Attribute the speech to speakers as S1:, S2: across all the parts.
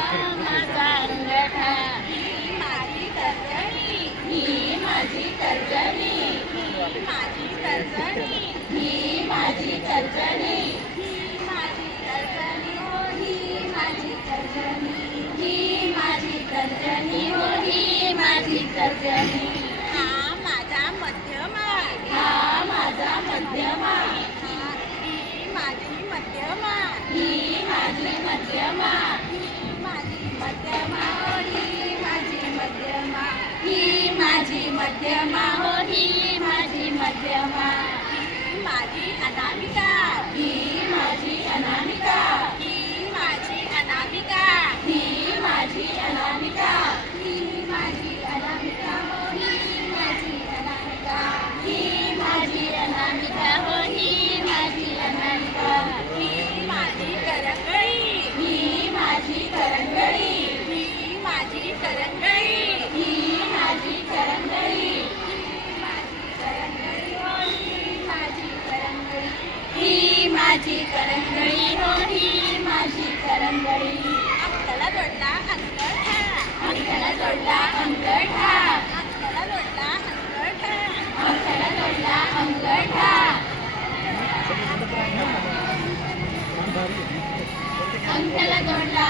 S1: माझा अंगठा ही माझी कर्जणी ही माझी कर्जणी ही माझी कर्जणी ही माझी कर्जणी ही माझी कर्जणी हो माझी माझी कर्जणी हो माझी कर्जणी माझा मध्यमा. हा माझा मध्यमा ही माझी मध्यमा ही माझी मध्यमा ही माझी मध्यमा ही माझी मध्यमा. माझी करंगळी हो ही माझी करंगळी. अंगला जोडला अंगठा. अंगला जोडला अंगठा. अंगला जोडला अंगठा. अंगला जोडला अंगठा. अंगला जोडला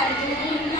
S1: Gracias.